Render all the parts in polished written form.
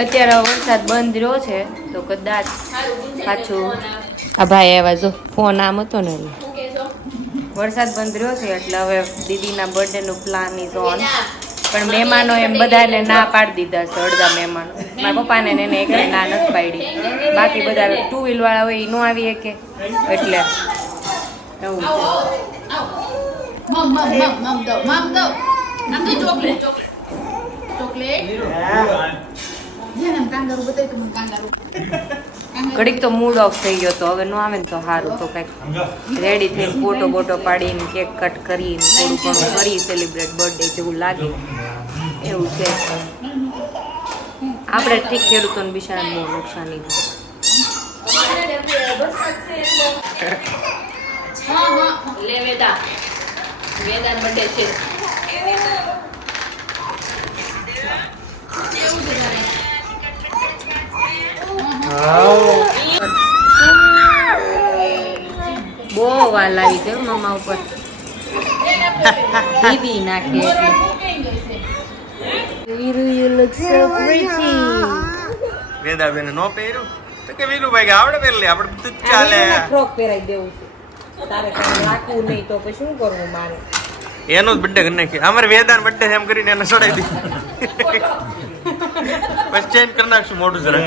અત્યારે વરસાદ બંધ રહ્યો છે તો કદાચ પાછું આ ભાઈ આવ્યા જો ફોન આમ હતો ને વરસાદ બંધ રહ્યો છે એટલે હવે દીદીના બર્થડે નું પ્લાન ઇઝ ઓન પણ મહેમાનો એમ બધાને ના પાડી દીધા છે અડધા મહેમાનો મારા પપ્પાને એને એક ના નથી પાડી બાકી બધા 2 વ્હીલ વાળા હોય એ નો આવી કે એટલે એવું ઘડીક તો મૂડ ઓફ થઈ ગયો તો હવે નો આવે ને તો સારું તો કઈક રેડી થઈને ફોટો બોટો પાડીને કેક કટ કરીને થોડું ઘણું કરી સેલિબ્રેટ બર્થડે જેવું લાગે એવું છે આપણે ઠીક ખેડૂતોને બિચારાને બહુ નુકસાની બહુ વાર લાવી છે મમ્મા ઉપર દીદી નાખે વેદા બેન નો પહેર્યું તો કે વીરુભાઈ કે આપણે પહેરી લે આપણે બધું ચાલે ફ્રોક પહેરાઈ દેવું છે તારે કઈ રાખવું નહીં તો પછી શું કરવું મારે એનો જ બર્થડે કરી નાખી અમારે વેદાન બર્થડે એમ કરીને એને ચડાવી દીધું પછી ચેન્જ કરી નાખશું મોટું જરા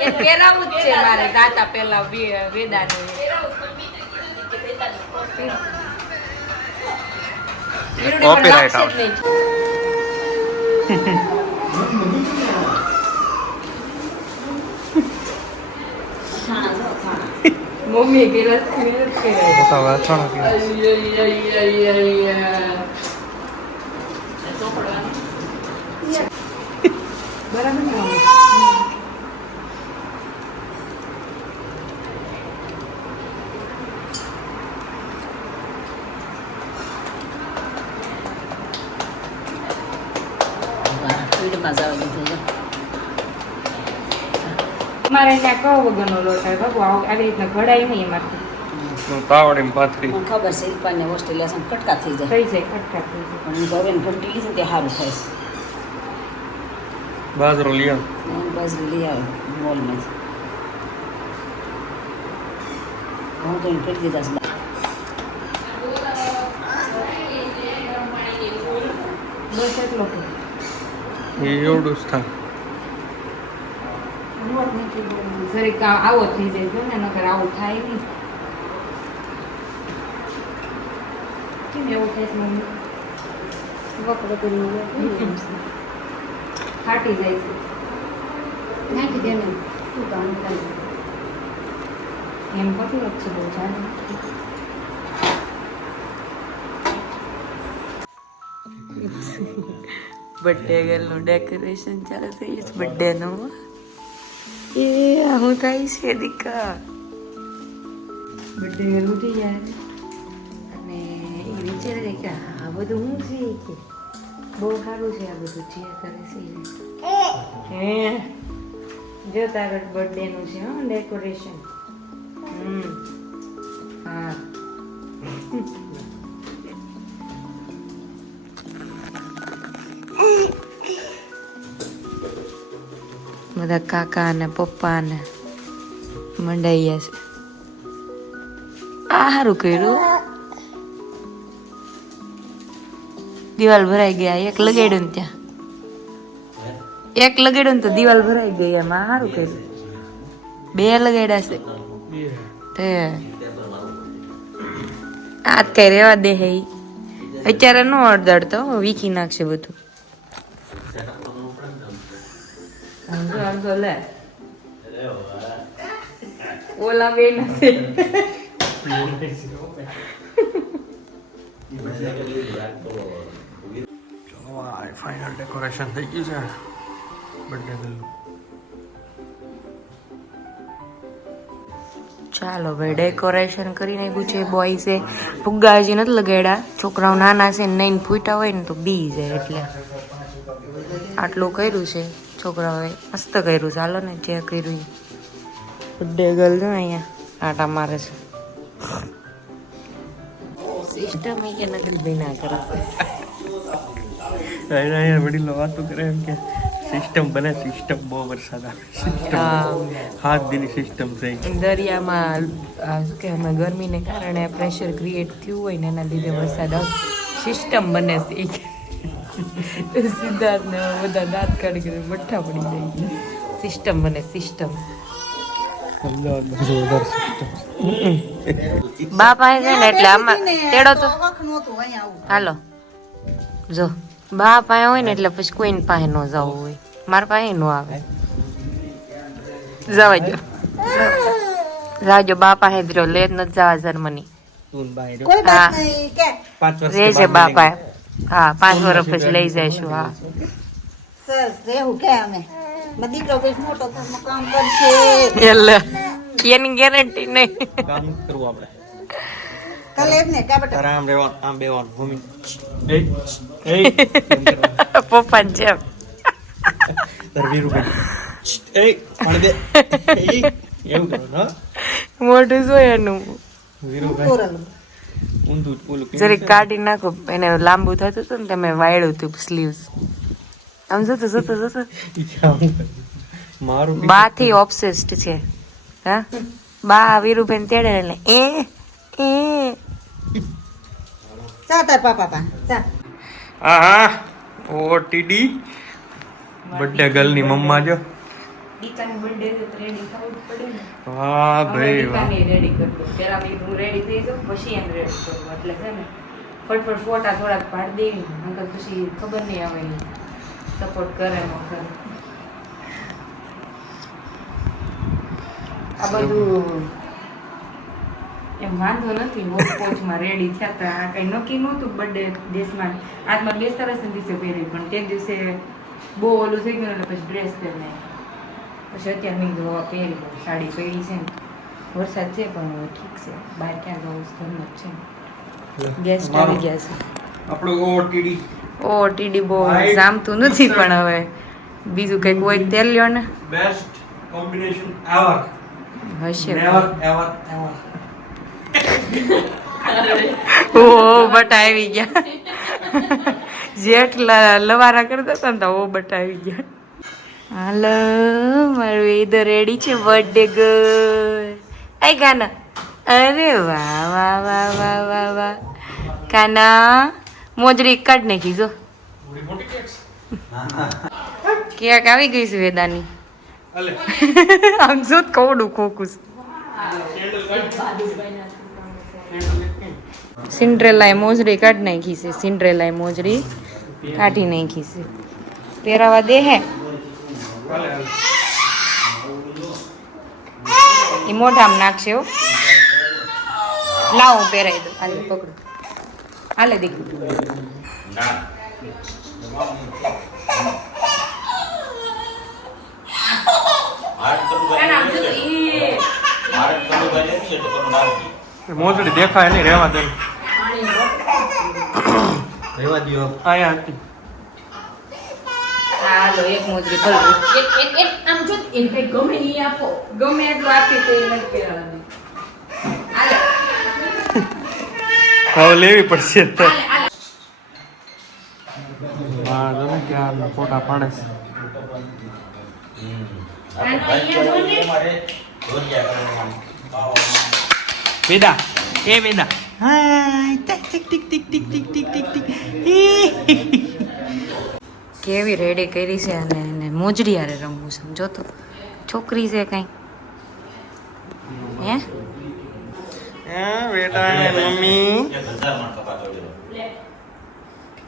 એ પહેરાવું જ છે મારે જાતા પહેલા વેદાને કોપીરાઈટ આવશે મમ્મી ગેલા મોટા વાછણ મારે ત્યાં કહો વગરનો લોટ આવે બાબુ આવી રીતના ઘડાય નહીં એમાંથી તાવડીમાં પાથરી ખબર છે ઇરફાનને ઓસ્ટ્રેલિયા કટકા થઈ જાય ખટકા થઈ જાય પણ હવે ઘંટી લીધી તે સારું થાય છે બાજરો લઈ બાજરી લઈ આવે મોલમાંથી હું તો એને કરી દીધા છે બસ એટલો એ એવડું જ થાય જરીક આવો થઈ જાય છે ને નકર આવું થાય નહીં કેમ એવું થાય છે મમ્મી ફાટી જાય છે નાખી દે ને એમ પતલો જ છે બહુ ચાલે બર્થડે ગર્લનું ડેકોરેશન ચાલે છે બર્થડે નો એ હું થાય છે દીકા બર્થડે ગર્લ ઉઠી જાય અને એ વિચારે કે આ બધું હું છે કે બહુ સારું છે આ બધું જે કરે છે હે જો તારો બર્થડે નું છે હા ડેકોરેશન હા બધા કાકા ને પપ્પા ને મંડાઈ છે આ સારું કર્યું દિવાલ ભરાઈ ગયા એક લગાડ્યું ને ત્યાં એક લગાડ્યું ને તો દિવાલ ભરાઈ ગઈ એમાં સારું કર્યું બે લગાડ્યા છે તે આજ કઈ રેવા દે હે અત્યારે નો અડધડતો વીખી નાખશે બધું લે ઓલા બે નથી ફાઇનલ ડેકોરેશન થઈ ગયું છે બર્થડે ગર્લનું ચાલો ભાઈ ડેકોરેશન કરી નાખ્યું છે બોયસે ફુગ્ગા હજી નથી લગાડ્યા છોકરાઓ નાના છે ને 9 ફૂટા હોય ને તો બી જાય એટલે આટલું કર્યું છે છોકરાઓએ મસ્ત કર્યું ચાલો ને જે કર્યું બર્થડે ગર્લ છે અહીંયા આટા મારે છે સિસ્ટમ એ કે નકરી ભાઈ ના કરે અહીંયા વડીલો વાતો કરે એમ કે સિસ્ટમ બને સિસ્ટમ બહુ વરસાદ આવે સિસ્ટમ હાથ દીની સિસ્ટમ થઈ દરિયામાં શું કે અમે ગરમીને કારણે પ્રેશર ક્રિએટ થયું હોય ને એના લીધે વરસાદ સિસ્ટમ બને છે સિદ્ધાર્થને બધા દાંત કાઢી કરીને મઠ્ઠા પડી જાય સિસ્ટમ બને સિસ્ટમ બાપા છે ને એટલે આમાં તેડો તો હાલો જો બા પાસે હોય ને એટલે પછી કોઈને પાસે ન જવું હોય મારા પાસે ન આવે જવા દો જાજો બા પાસે જ રહ્યો લે જ નથી જવા જર્મની હા રેજે બા પાસે હા 5 વર્ષ પછી લઈ જઈશું હા એટલે એની ગેરંટી નહીં કામ કરવું આપણે આમ રહેવાનું આમ બેવાનું ભૂમિ પપ્પા જેમ મોઢું જોયાનું જરીક કાઢી નાખો એને લાંબુ થતું હતું ને તમે વાયડું હતું સ્લીવ્સ આમ જતો જતો જતો બા થી ઓબ્સેસ્ડ છે હા બા વીરુબેન તેડે એટલે આહા ઓ ટીડી બર્થડે ગર્લ ની મમ્મા જો દીકાની બર્થડે તો રેડી થવું જ પડે ને વાહ ભાઈ વાહ રેડી કરતો પેલા હું રેડી થઈ જાઉં પછી એને રેડી કરું એટલે છે ને ફટફટ ફોટા થોડાક પાડી દેવી નકર પછી ખબર નહીં આવે સપોર્ટ કરે ન કરે આ બધું એમ વાંધો નથી વોચમાં રેડી થયા હતા આ કઈ નક્કી નહોતું બર્થડે દેશમાં આજમાં 2 વર્ષના દિવસે પહેરી પણ તે દિવસે બહુ ઓલું થઈ ગયું એટલે પછી ડ્રેસ પહેરી નાખી પછી અત્યારે મેં કીધું પહેરી લઉં સાડી પહેરી છે ને વરસાદ છે પણ હવે ઠીક છે બહાર ક્યાં જવું ઘરમાં જ છે ગેસ્ટ આવી ગયા છે આપણું ઓ ટીડી બહુ જામતું નથી પણ હવે બીજું કંઈક હોય તેલ લ્યો ને બેસ્ટ કોમ્બિનેશન એવર હશે નેવર એવર એવર ઓ બટા આવી ગયા જેટલા લવારા કરતા હતા ને તો ઓ બટા આવી ગયા હાલો મારું ઈદો રેડી છે બર્થડે ગર્લ આઈ ગાના અરે વાહ વાહ વાહ વાહ વાહ વાહ કાના મોજરી કાઢ નાખી જો કેક આવી ગઈ છે વેદાની આમ જો કવડું ખોખું સિન્ડ્રેલા મોજરી કાઢી નાખી છે સિન્ડ્રેલા મોજરી કાઢી નાખી છે પહેરાવા દે હે એ મોઢામાં નાખશે હો લાવ હું પહેરાવી દઉં હાલે પકડો હાલે દીકરી મોજડી દેખાય નહીં રહેવા દે રહેવા દો આયા હતી હાલો એક મોજરી ભલો એક આમ જો ઇન ફેક્ટ ગમે ઈ આપો ગમે એટલું આપી તો એ નથી પહેરવાની હાલે હવે લેવી પડશે હા જો ને ક્યાં ફોટા પાડે છે વેદા એ Veda hi tick tick tick tick tick tick tick tick કેવી રેડી કરી છે અને એને મોજડી હારે રમવું સમજો તો છોકરી છે કઈ હે બેટા ને મમ્મી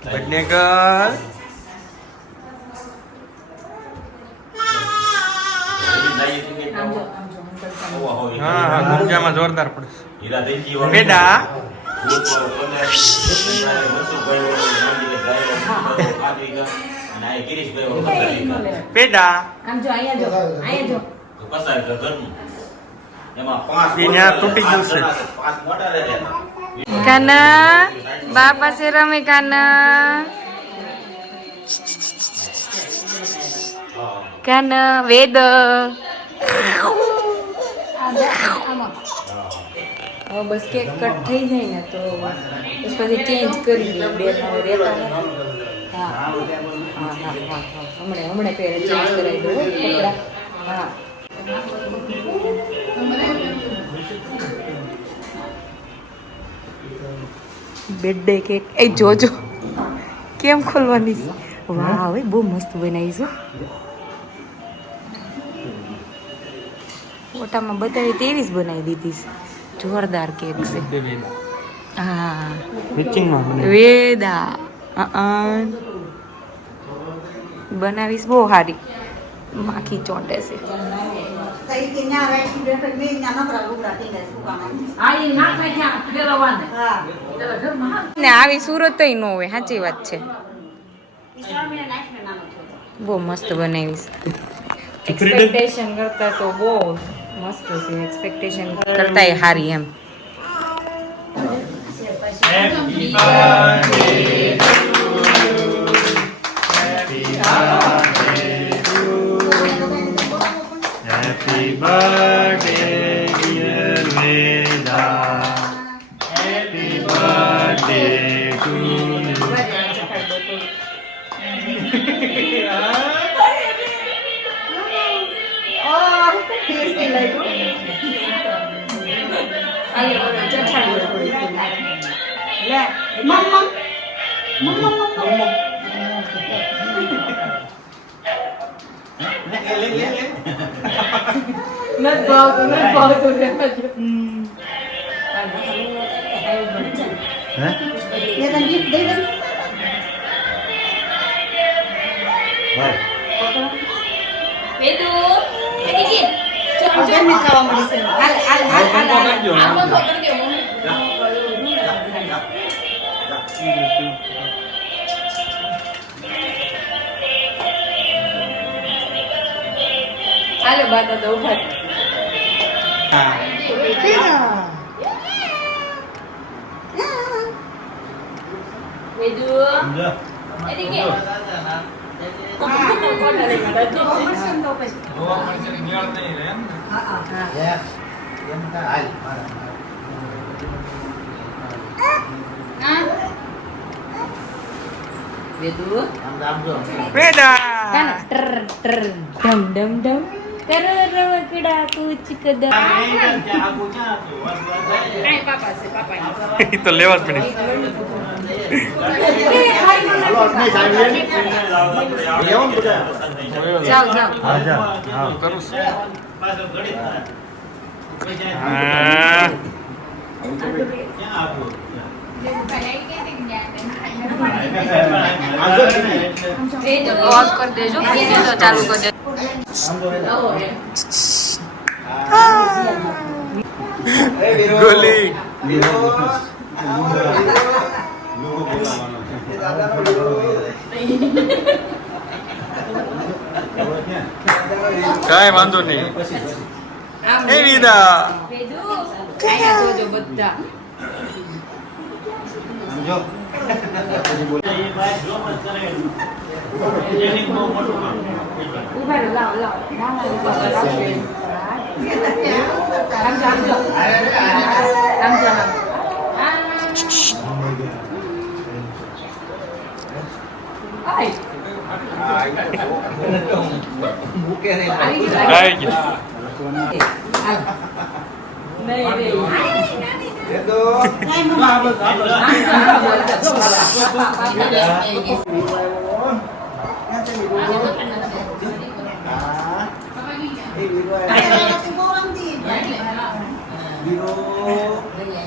બર્થડે ગર્લ હા હા ગુંજામાં જોરદાર પડશે બેટા બેટા તૂટી ગયું છે કાના બા પાસે રમે કાના કાના વેદ હવે બસ કેક કટ થઈ જાય ને તો પછી ચેન્જ કરી દઈએ બે ત્રણ રહેતા હા હા હા હા હમણાં પહેરે ચેન્જ કરાવી દઉં કપડાં હા બર્થડે કેક એ જોજો કેમ ખોલવાની વાહ હવે બહુ મસ્ત બનાવીશું ફોટામાં બતાવી તેવી જ બનાવી દીધી જોરદાર કેક છે હા વેદા બનાવીશ બહુ સારી માખી ચોંટે છે ને આવી સુરત ન હોય સાચી વાત છે બહુ મસ્ત બનાવીશ એક્સપેક્ટેશન કરતા તો બહુ મસ્ત છે એક્સપેક્ટેશન કરતા સારી એમ Happy birthday, dear Veda. Happy birthday to you. હાલો બાતા તો ઉભા ડમ ડમ ડમ રવકડા કુચ કદા તો લેવા જ પડી જાઓ જાઓ કરું પॉज कर देजो तो चालू कर दे ગોલી કાંઈ વાંધો નહીં એ વિદા આયા જોજો બધા ઉભા રહો લાવ લાવ આમ જાઓ આવી ગયા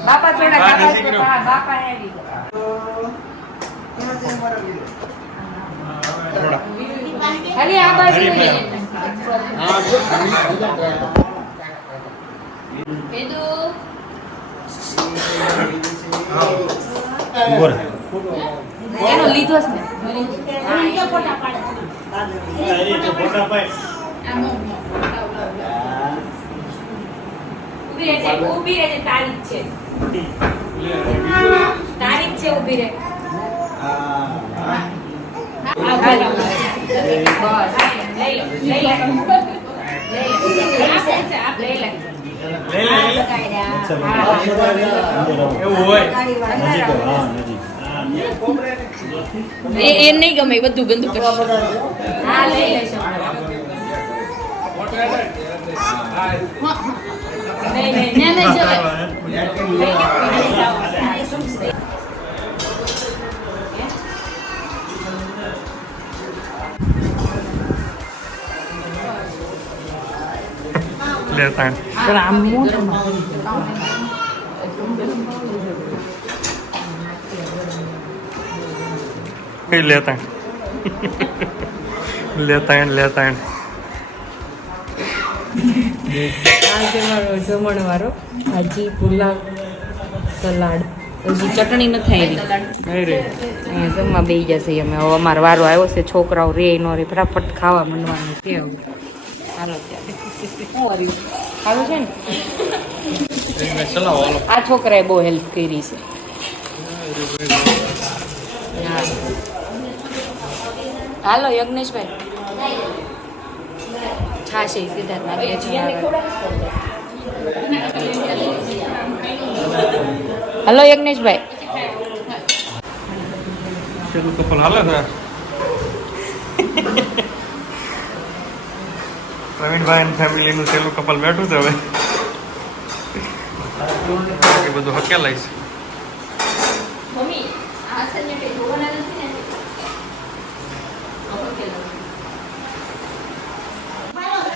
બાપા થોડા બાપા હેવી અરે આ બાજુ બેદુ એનો લીધો છે ને ફોટા પાડે ઊભી રહે તારીખ છે ઊભી રહે બસ લઈ લે એવું હોય એ નહીં ગમે બધું ગંદુ કરશે. હા લઈ લેશો. નહીં જવાય. લેતા કઈ લેતા લેતા આજે મારો જમણવારો ભાજી પુલાવ સલાડ હજી ચટણી નથી આવી. અહીંયા જમવા બેસી જશે અમે. હવે અમારો વારો આવ્યો છે. છોકરાઓ રે નો રે ફટાફટ ખાવા માંડવાનું છે. હવે હાલો ત્યારે સારું છે ને. આ છોકરાએ બહુ હેલ્પ કરી છે. હાલો યજ્ઞેશભાઈ છાશ એ સિદ્ધાર્થ નાખીએ છીએ. હલો યજ્ઞેશભાઈ. પેલું કપલ હાલે છે પ્રવીણભાઈ અને ફેમિલીનું છેલ્લું કપલ બેઠું છે. હવે એ બધું હકેલાય છે.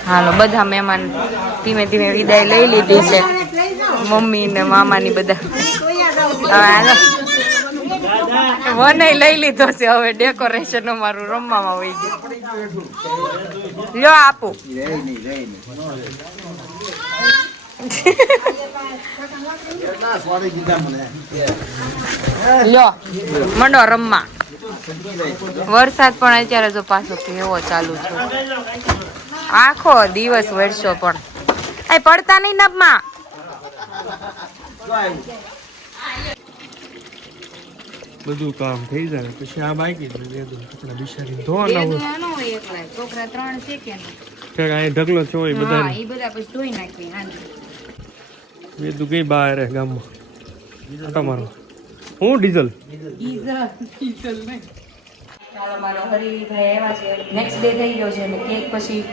હાલો બધા મહેમાન ધીમે ધીમે વિદાય લઈ લીધી છે. મમ્મી ને મામાની બધા. હવે મને લઈ લીધો છે. હવે ડેકોરેશન અમારું રમવામાં વહી ગયું. લ્યો આપું. લ્યો મંડો રમવા. વરસાદ પણ અત્યારે જો પાછો કેવો ચાલુ છે. આખો દિવસ વરસો પણ આ પડતા નહીં નબમાં. બધું કામ થઈ જાય પછી આ બાકી કપડા બિચારી ધોવાના હોય. છોકરા 3 છે કે અહીં ઢગલો છે હોય બધા એ બધા પછી ધોઈ નાખી. બધું કઈ બહાર ગામમાં તમારો હું ડીઝલ ચાલો મારો હરીભાઈ આવ્યા છે. નેક્સ્ટ ડે થઈ ગયો છે અને કેક પછી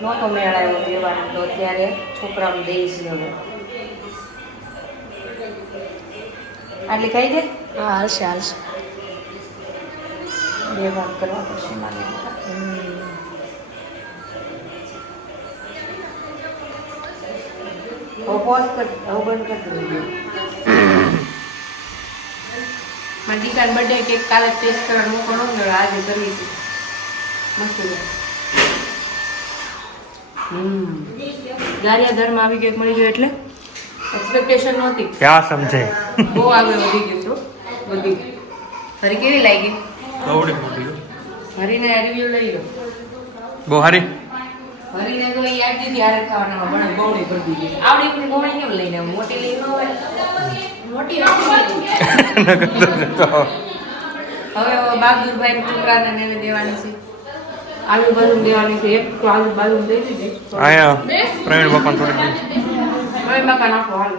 નહોતો મેળ આવ્યો દેવાનો તો અત્યારે છોકરાને દઈશ. હવે આટલી ખાઈ દે. હા હાલશે હાલશે. 2 ભાગ કરવા પડશે મારે. પોઝ કર. બંધ કરી મારી દીકરાનો બર્થડે કેક કાલે ટેસ્ટ કરવાનો મોકો ન મળ્યો. આજે કરવી છે. મસ્ત છે. ગારિયાધારમાં આવી કેક મળી ગયો એટલે એક્સપેક્ટેશન નહોતી. ક્યાં સમજે બહુ આગળ વધી ગયું છું. બધી હરી કેવી લાગી? ગવડી મોટી હરીને રિવ્યુ લઈ લો. બહુ હારી. હરીને તો એ આપી દીધી હારે ખાવાના પણ બહુડી કરી દીધી. આવડી પણ બહુડી કેમ લઈને મોટી લઈ ન હોય. મોટી હવે બહાદુરભાઈ છોકરાને એને દેવાની છે. આલુ બાજુ દેવાની છે. એક તો આલુ બાજુ દઈ દીધી. અહીંયા પ્રવીણ બાપા થોડી હવે મકાન આપો હાલ.